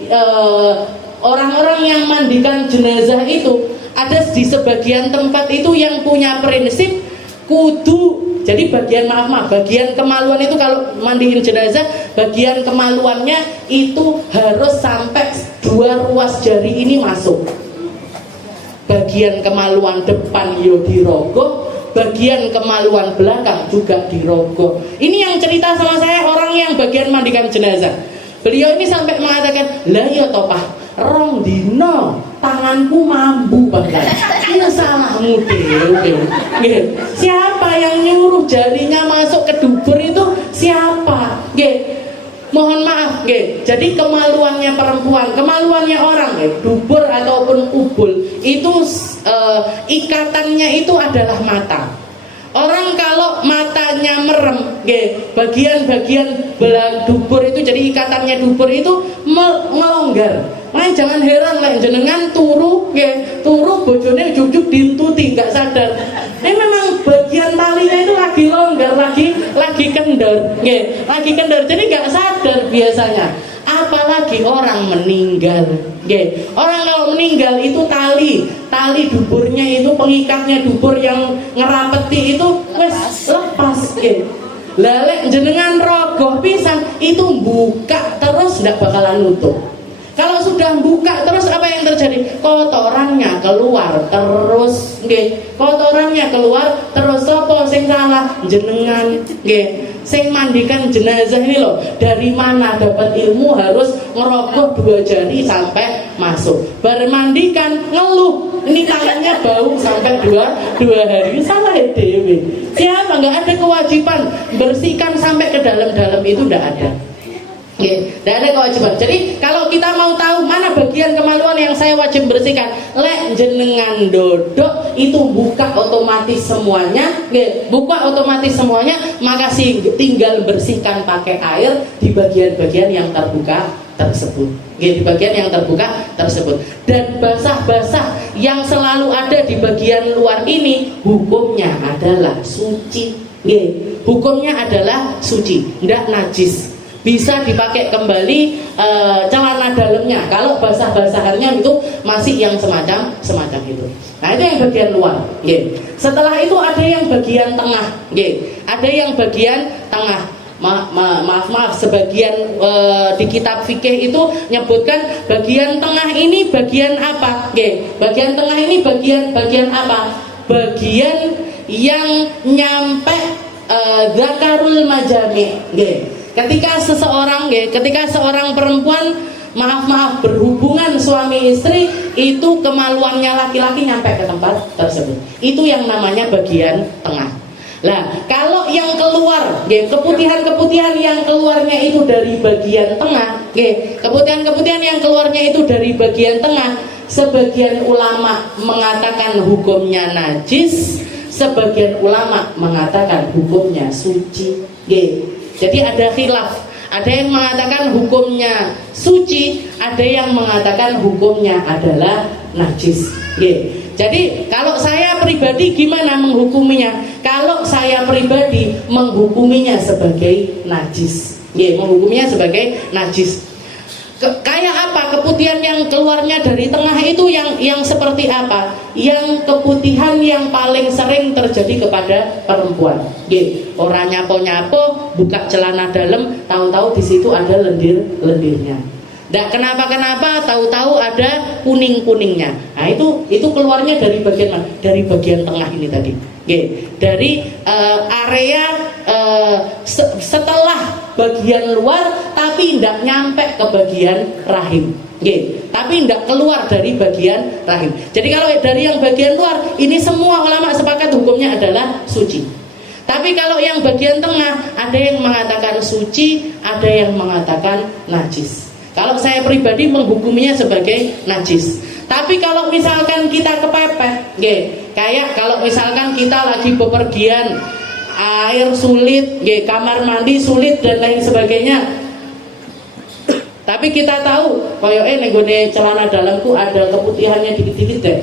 orang-orang yang mandikan jenazah itu ada di sebagian tempat itu yang punya prinsip kudu. Jadi bagian bagian kemaluan itu kalau mandiin jenazah, bagian kemaluannya itu harus sampai 2 ruas jari ini masuk. Bagian kemaluan depan yo dirogoh, bagian kemaluan belakang juga dirogoh. Ini yang cerita sama saya orang yang bagian mandikan jenazah. Beliau ini sampai mengatakan, lah ya topah, rong dino tanganku mambu bahkan. Ini salahmu dewe. Siapa yang nyuruh jarinya masuk ke dubur itu? Siapa? Mohon maaf, jadi kemaluannya perempuan, kemaluannya orang, dubur ataupun ubul itu ikatannya itu adalah mata. Orang kalau matanya merem, bagian-bagian belang dubur itu, jadi ikatannya dubur itu melonggar. Makanya jangan heran lah jenengan turu bojone jujuk dintuti nggak sadar. Ini memang bagian talinya itu lagi longgar, lagi kendor, lagi kendor. Jadi nggak sadar biasanya. Apalagi orang meninggal, orang kalau meninggal itu tali duburnya itu, pengikatnya dubur yang ngerapeti itu wes lepas. Lalek jenengan rogoh pisan itu buka terus nggak bakalan nutup. Kalau sudah buka terus apa yang terjadi? Kotorannya keluar terus, kotorannya keluar terus. Sopo sing salah? Jenengan, sing mandikan jenazah ini loh. Dari mana dapat ilmu harus ngerogoh 2 jari sampai masuk? Bermandikan ngeluh, ini tangannya bau sampai 2 hari. Salah ya dewe. Siapa? Nggak ada kewajiban bersihkan sampai ke dalam-dalam itu, nggak ada. Tidak ada kewajiban. Jadi kalau kita mau tahu mana bagian kemaluan yang saya wajib bersihkan, lek jenengan dodok itu buka otomatis semuanya, buka otomatis semuanya, maka tinggal bersihkan pakai air di bagian-bagian yang terbuka tersebut. Di bagian yang terbuka tersebut. Dan basah-basah yang selalu ada di bagian luar ini hukumnya adalah suci. Hukumnya adalah suci, tidak najis. Bisa dipakai kembali celana dalamnya kalau basah-basahannya itu masih yang semacam itu. Nah itu yang bagian luar. Setelah itu ada yang bagian tengah. Ada yang bagian tengah. Maaf sebagian di kitab fikih itu nyebutkan bagian tengah ini bagian apa? Bagian tengah ini bagian apa? Bagian yang nyampe zakarul majami. Ketika seorang perempuan berhubungan suami istri, itu kemaluannya laki-laki nyampe ke tempat tersebut. Itu yang namanya bagian tengah. Lah, kalau yang keluar, keputihan-keputihan yang keluarnya itu dari bagian tengah, keputihan-keputihan yang keluarnya itu dari bagian tengah, sebagian ulama mengatakan hukumnya najis, sebagian ulama mengatakan hukumnya suci. Jadi ada khilaf. Ada yang mengatakan hukumnya suci, ada yang mengatakan hukumnya adalah najis. Jadi kalau saya pribadi gimana menghukuminya? Kalau saya pribadi menghukuminya sebagai najis. Menghukuminya sebagai najis. Kayak apa? Keputihan yang keluarnya dari tengah itu yang seperti apa? Yang keputihan yang paling sering terjadi kepada perempuan. Orang nyapo-nyapo buka celana dalam, tahu-tahu di situ ada lendir-lendirnya. Nggak kenapa-kenapa, tahu-tahu ada kuning-kuningnya. Nah, itu keluarnya dari bagian mana? Dari bagian tengah ini tadi. Dari area setelah bagian luar, tapi tidak nyampe ke bagian rahim. Tapi tidak keluar dari bagian rahim. Jadi kalau dari yang bagian luar, ini semua ulama sepakat hukumnya adalah suci. Tapi kalau yang bagian tengah, ada yang mengatakan suci, ada yang mengatakan najis. Kalau saya pribadi menghukuminya sebagai najis. Tapi kalau misalkan kita kepepet, kayak kalau misalkan kita lagi bepergian, air sulit, kamar mandi sulit dan lain sebagainya. Tapi kita tahu, koyoke nenggone celana dalamku ada keputihannya dikit-dikit deh.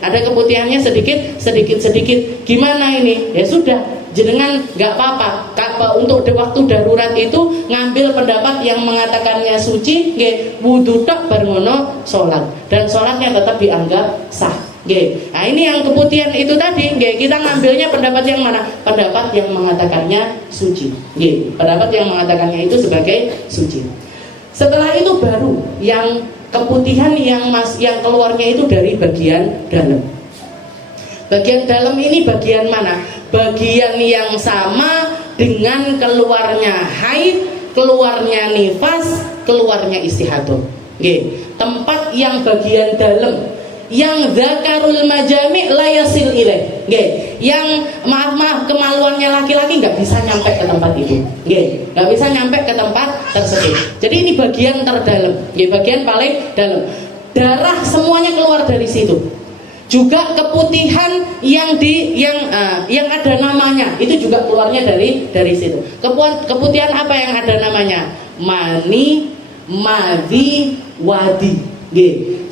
Ada keputihannya sedikit. Gimana ini? Ya sudah, jenengan nggak apa-apa. Untuk waktu darurat itu ngambil pendapat yang mengatakannya suci, wudu tok barengono sholat, dan sholatnya tetap dianggap sah. Nah ini yang keputihan itu tadi, kita ngambilnya pendapat yang mana? Pendapat yang mengatakannya suci. Pendapat yang mengatakannya itu sebagai suci. Setelah itu baru yang keputihan yang keluarnya itu dari bagian dalam. Bagian dalam ini bagian mana? Bagian yang sama dengan keluarnya haid, keluarnya nifas, keluarnya istihadah. Tempat yang bagian dalam, yang zakarul majami' la yasil ilaih. Yang maaf kemaluannya laki-laki nggak bisa nyampe ke tempat itu. Nggak bisa nyampe ke tempat tersebut. Jadi ini bagian terdalam, bagian paling dalam. Darah semuanya keluar dari situ. Juga keputihan yang ada namanya, itu juga keluarnya dari situ. Keputihan apa yang ada namanya? Mani, madhi, wadi.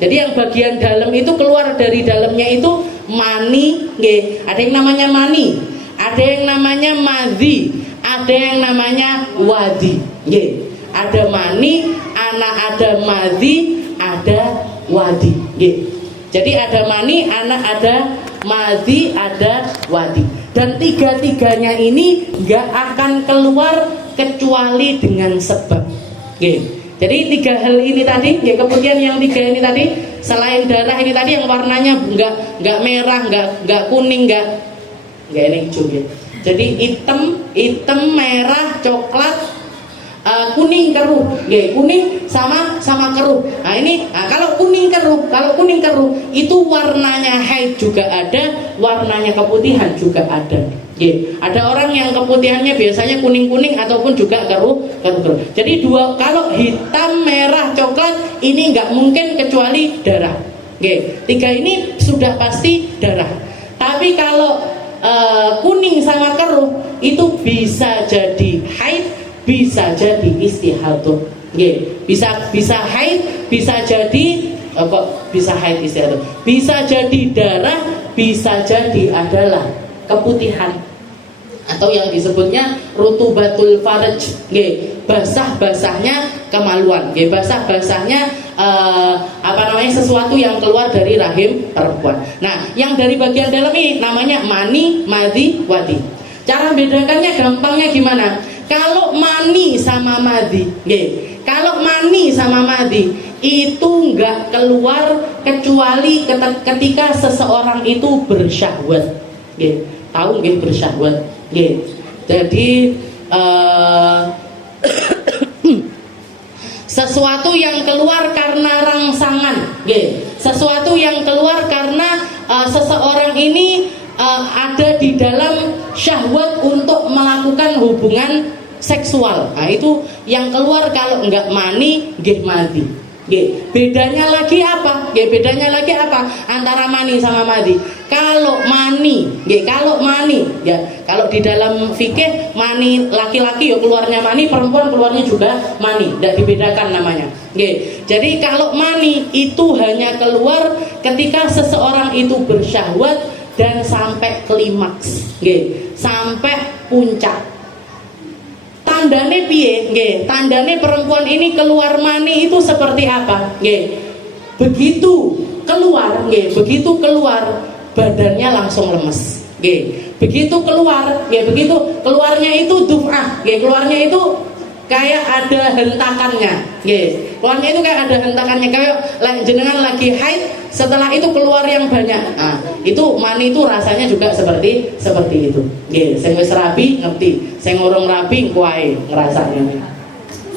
Jadi yang bagian dalam itu keluar dari dalamnya itu mani, ada yang namanya mani, ada yang namanya madhi, ada yang namanya wadi. Ada mani, ada madhi, ada wadi. Jadi ada mani, ada madhi, ada wadi. Dan tiga-tiganya ini gak akan keluar kecuali dengan sebab. Jadi tiga hal ini tadi, kemudian yang tiga ini tadi, selain darah ini tadi yang warnanya nggak merah, nggak kuning, nggak ini hijau. Jadi hitam, merah, coklat, kuning keruh, kuning sama keruh. Nah ini, kalau kuning keruh itu warnanya haid juga ada, warnanya keputihan juga ada. Ada orang yang keputihannya biasanya kuning-kuning ataupun juga keruh. Jadi kalau hitam, merah, coklat ini nggak mungkin kecuali darah. Tiga ini sudah pasti darah. Tapi kalau kuning sama keruh itu bisa jadi haid, bisa jadi istihadah. Bisa haid, bisa jadi bisa haid istihadah. Bisa jadi darah, bisa jadi adalah keputihan atau yang disebutnya rutubatul faraj, basah-basahnya kemaluan, basah-basahnya sesuatu yang keluar dari rahim perempuan. Nah, yang dari bagian dalam ini namanya mani, madhi, wadi. Cara bedakannya gampangnya gimana? Kalau mani sama madhi, kalau mani sama madhi itu nggak keluar kecuali ketika seseorang itu bersyahwat. Tahu nggih bersyahwat? Jadi sesuatu yang keluar karena rangsangan, sesuatu yang keluar karena seseorang ini ada di dalam syahwat untuk melakukan hubungan seksual. Nah itu yang keluar kalau enggak mani, nggih madhi. Bedanya lagi apa? Bedanya lagi apa antara mani sama madhi? Kalau mani, kalau di dalam fikih mani laki-laki ya keluarnya mani, perempuan keluarnya juga mani, tidak dibedakan namanya. Jadi kalau mani itu hanya keluar ketika seseorang itu bersyahwat dan sampai klimaks, sampai puncak. Tandane piye? Tandane perempuan ini keluar mani itu seperti apa? Begitu keluar, badannya langsung lemes. Begitu keluar, begitu keluarnya itu duf'ah, keluarnya itu kayak ada hentakannya. Nggih. Keluarnya itu kayak ada hentakannya, kayak jenengan lagi haid, setelah itu keluar yang banyak. Nah, itu mani itu rasanya juga seperti itu. Nggih, sing wis rabi ngerti, sing urung rabi engko ae ngrasakne.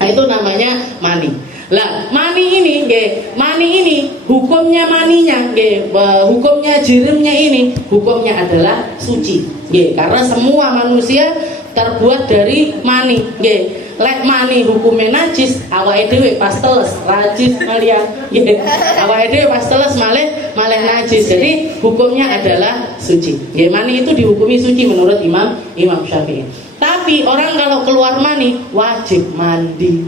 Nah, itu namanya mani. Lah, mani ini hukumnya maninya, hukumnya jirimnya ini, hukumnya adalah suci. Karena semua manusia terbuat dari mani. Lek mani hukumnya najis, awake dhewe pas teles rajis malian. Awake dhewe pas teles malah najis. Jadi hukumnya adalah suci. Mani itu dihukumi suci menurut Imam Syafi'i. Tapi orang kalau keluar mani wajib mandi.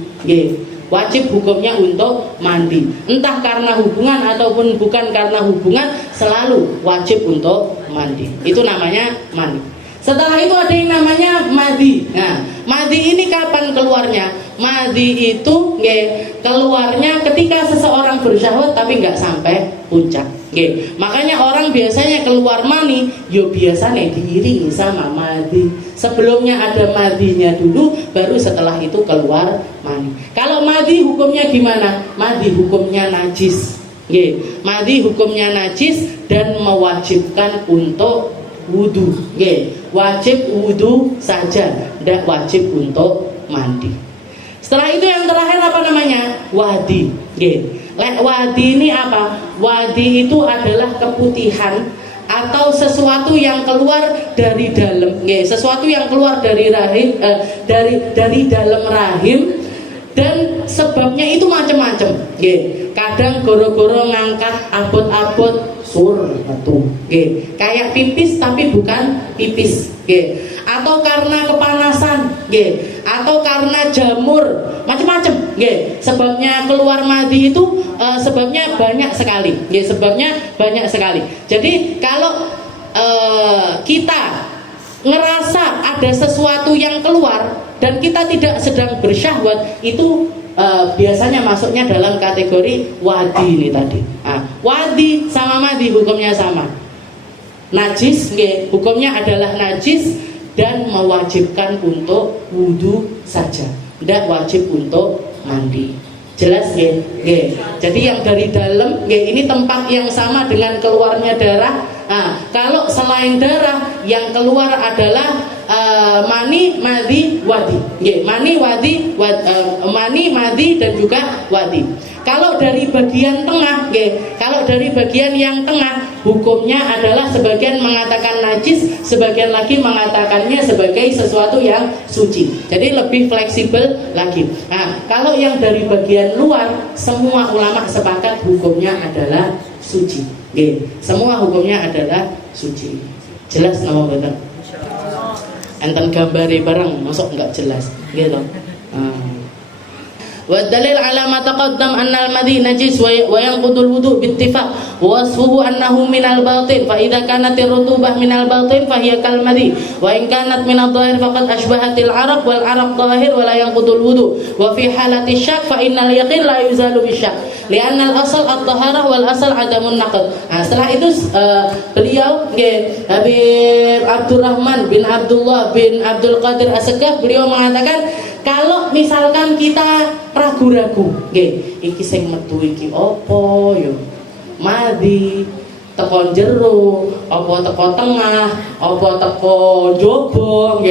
Wajib hukumnya untuk mandi, entah karena hubungan ataupun bukan karena hubungan, selalu wajib untuk mandi. Itu namanya mandi. Setelah itu ada yang namanya madi. Nah, madi ini kapan keluarnya? Madi itu keluarnya ketika seseorang bersyahwat tapi nggak sampai puncak. Makanya orang biasanya keluar mani, biasanya diiringi sama madi. Sebelumnya ada madinya dulu, baru setelah itu keluar mani. Kalau madi hukumnya gimana? Madi hukumnya najis. Madi hukumnya najis dan mewajibkan untuk wudu. Wajib wudu saja, tidak wajib untuk mandi. Setelah itu yang terakhir apa namanya? Wadi. Wadi ini apa? Wadi itu adalah keputihan atau sesuatu yang keluar dari dalam, sesuatu yang keluar dari rahim, dari dalam rahim, dan sebabnya itu macam-macam. Kadang goro-goro ngangkat abot-abot sur metu, kayak pipis tapi bukan pipis, atau karena kepanasan, atau karena jamur, macam-macam. Sebabnya keluar madi itu sebabnya banyak sekali. Sebabnya banyak sekali. Jadi kalau kita ngerasa ada sesuatu yang keluar dan kita tidak sedang bersyahwat, itu biasanya masuknya dalam kategori wadi ini tadi. Wadi sama madi hukumnya sama. Najis, hukumnya adalah najis dan mewajibkan untuk wudu saja, tidak wajib untuk mandi. Jelas jadi yang dari dalam ini tempat yang sama dengan keluarnya darah. Kalau selain darah yang keluar adalah mani, madi, wadi. Mani, madi dan juga wadi. Kalau dari bagian tengah, kalau dari bagian yang tengah, hukumnya adalah sebagian mengatakan najis, sebagian lagi mengatakannya sebagai sesuatu yang suci. Jadi lebih fleksibel lagi. Kalau yang dari bagian luar, semua ulama sepakat hukumnya adalah suci. Semua hukumnya adalah suci. Jelas nama betul? Enten gambari bareng, masuk nggak jelas, gitu. والدليل على ما تقدم أن المذي نجس وينقض الوضوء باتفاق ووصفه أنه من الباطن فإذا كانت الرطوبة من الباطن فهي كالمذي وإن كانت من الظاهر فقد أشبهت العرق والعرق ظاهر ولا ينقض الوضوء وفي حالة الشك فإن اليقين لا يزال بالشك لأن الأصل الطهارة والأصل عدم النقض. Setelah itu beliau Habib Abdurrahman bin Abdullah bin Abdul Qadir As-Segaf, beliau mengatakan kalau misalkan kita ragu-ragu, iki sing metu iki opo yo, madi teko jero, opo teko tengah, opo teko jobo,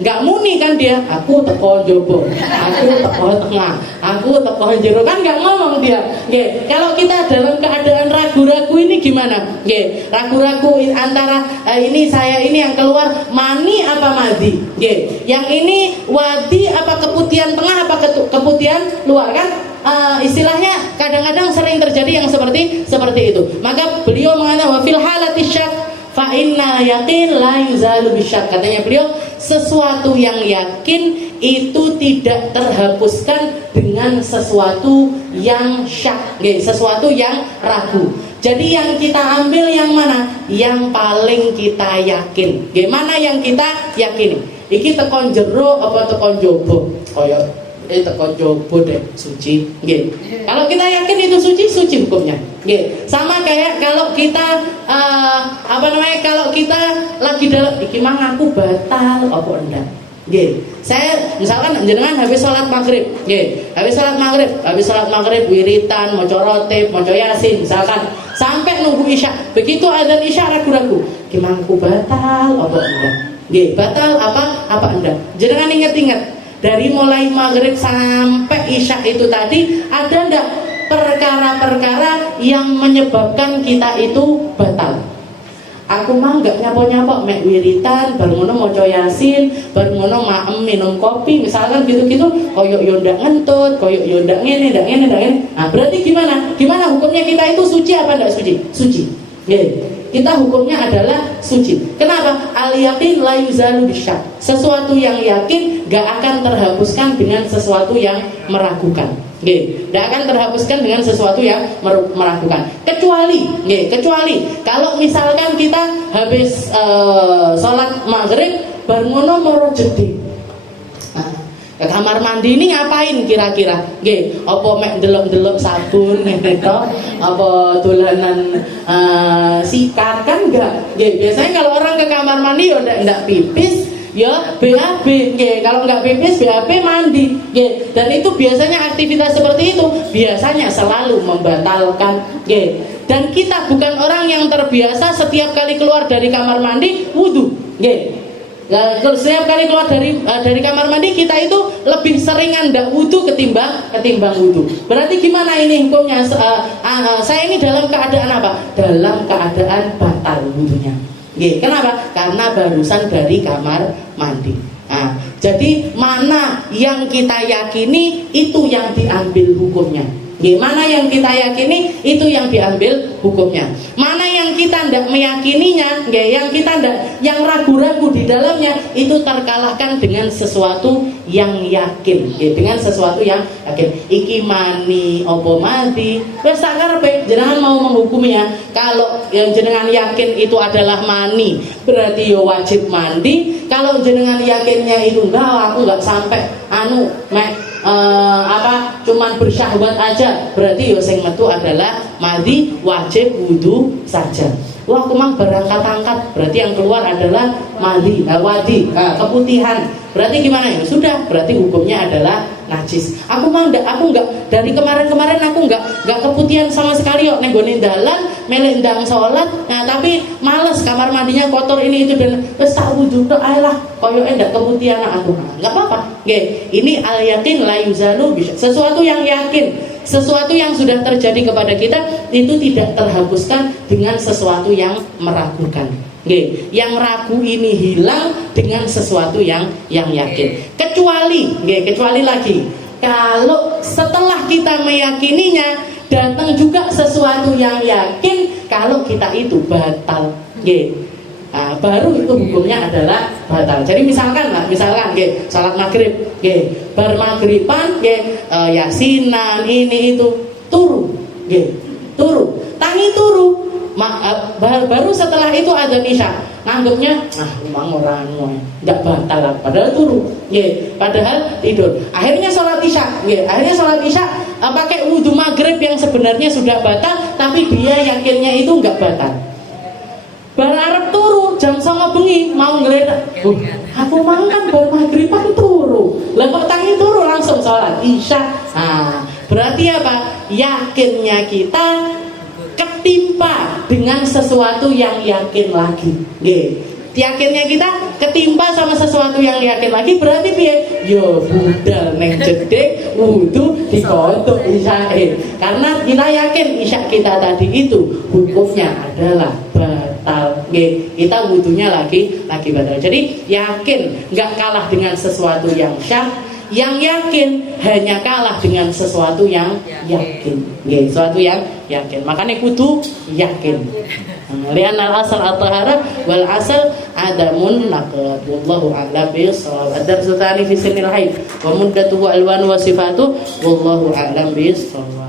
nggak muni kan dia, aku teko jobo, aku teko tengah, aku teko jero, kan nggak ngomong dia. Kalau kita dalam keadaan ragu-ragu ini gimana? Ragu-ragu antara ini saya ini yang keluar mani apa madi? Yang ini wadi apa keputihan tengah apa keputihan luar, kan? Istilahnya kadang-kadang sering terjadi yang seperti itu. Maka beliau mengatakan wa fil halati syak fa inna yaqin la yuzalu bisyak. Katanya beliau, sesuatu yang yakin itu tidak terhapuskan dengan sesuatu yang syak, sesuatu yang ragu. Jadi yang kita ambil yang mana? Yang paling kita yakin. Mana yang kita yakini? Iki tekon jero apa tekon jobo? Kaya tekon jobo deh, suci. Kalau kita yakin itu suci hukumnya. Sama kayak kalau kita kalau kita lagi dalam iki mang aku batal apa enggak? Nggih. Saya misalkan jenengan habis sholat maghrib, nggih. Habis sholat maghrib wiritan, maca rotib, maca yasin misalkan sampai nunggu isya. Begitu adzan isya ragu-ragu, gimangku batal apa enggak? Nggih, batal apa enggak? Jenengan ingat-ingat dari mulai maghrib sampai isya itu tadi ada enggak perkara-perkara yang menyebabkan kita itu batal? Aku mah enggak nyapa-nyapa mek wiritan, bar ngono maca yasin, bar ngono maem minum kopi, misalkan gitu-gitu, koyo yo ndak ngentut, koyo yo ndak ngene. Nah, berarti gimana? Gimana hukumnya kita itu suci apa enggak suci? Suci. Nggih. Kita hukumnya adalah suci. Kenapa? Al yaqin la yuzalu bisyak. Sesuatu yang yakin enggak akan terhapuskan dengan sesuatu yang meragukan. Nggih, tidak akan terhapuskan dengan sesuatu yang meragukan. Kecuali kalau misalkan kita habis sholat maghrib bar ngono moro jeding. Ke kamar mandi ini ngapain kira-kira? Nggih, apa mek ndelok-ndelok sabun ngene to? Apa dolanan sikat kan enggak? Nggih, biasanya kalau orang ke kamar mandi ya ndak pipis, ya BAB, kalau nggak pipis BAB mandi, dan itu biasanya aktivitas seperti itu biasanya selalu membatalkan, dan kita bukan orang yang terbiasa setiap kali keluar dari kamar mandi wudu, setiap kali keluar dari kamar mandi kita itu lebih seringan ndak wudu ketimbang wudu. Berarti gimana ini hukumnya? Saya ini dalam keadaan apa? Dalam keadaan batal wudunya. Kenapa? Karena barusan dari kamar mandi. Nah, jadi mana yang kita yakini itu yang diambil hukumnya. Mana yang kita yakini itu yang diambil hukumnya. Mana yang kita tidak meyakininya, yang ragu-ragu di dalamnya itu terkalahkan dengan sesuatu yang yakin, dengan sesuatu yang yakin. Iki mani opo mati, wes tak karepe jenengan mau menghukumnya. Kalau yang jenengan yakin itu adalah mani, berarti yo wajib mandi. Kalau jenengan yakinnya itu enggak, aku enggak sampai cuman bersyahwat aja, berarti yo sing metu adalah madi, wajib wudu saja. Wah, aku mang berangkat-angkat, berarti yang keluar adalah madi, wadi, keputihan. Berarti gimana ya? Sudah, berarti hukumnya adalah najis. Aku enggak dari kemarin aku enggak keputihan sama sekali kok, nenggone dalan melek ndang salat. Nah, tapi males kamar mandinya kotor ini itu dan wis tak wudu tok ae lah. Koyoke ndak keputihan aku. Enggak apa-apa. Nggih, ini al yakin la yuzalu bi. Sesuatu yang yakin, sesuatu yang sudah terjadi kepada kita itu tidak terhapuskan dengan sesuatu yang meragukan. Yang ragu ini hilang dengan sesuatu yang yakin. Kecuali lagi kalau setelah kita meyakininya datang juga sesuatu yang yakin kalau kita itu batal. Nah, baru itu hukumnya adalah batal. Jadi misalkan salat maghrib, bar maghriban, yasinan ini itu turu, tangi turu. Baru setelah itu adzan isya, nganggapnya memang orang nggak batal, padahal turu, padahal tidur. Akhirnya sholat isya, pakai wudhu maghrib yang sebenarnya sudah batal, tapi dia yakinnya itu nggak batal. Berharap turu jam 09.00 bengi mau ngeledak, aku makan bar maghriban turu, lah kok tangi turu langsung sholat isya. Berarti apa? Yakinnya kita ketimpa dengan sesuatu yang yakin lagi. Yakinnya kita ketimpa sama sesuatu yang yakin lagi, berarti piye? Yo budal neng jedek wudu dikontok isyae. Karena kita yakin isya kita tadi itu hukumnya adalah batal. Kita wudunya lagi batal. Jadi yakin nggak kalah dengan sesuatu yang syak. Yang yakin hanya kalah dengan sesuatu yang yakin. Sesuatu yang yakin. Makanya kudu yakin. Lian al-asal at-taharah wal asal adamun naqad. Wallahu a'lam bishawab. Ad-darsu tsani fi sinil haid wa muddatuhu alwan wa sifatu wallahu a'lam bishawab.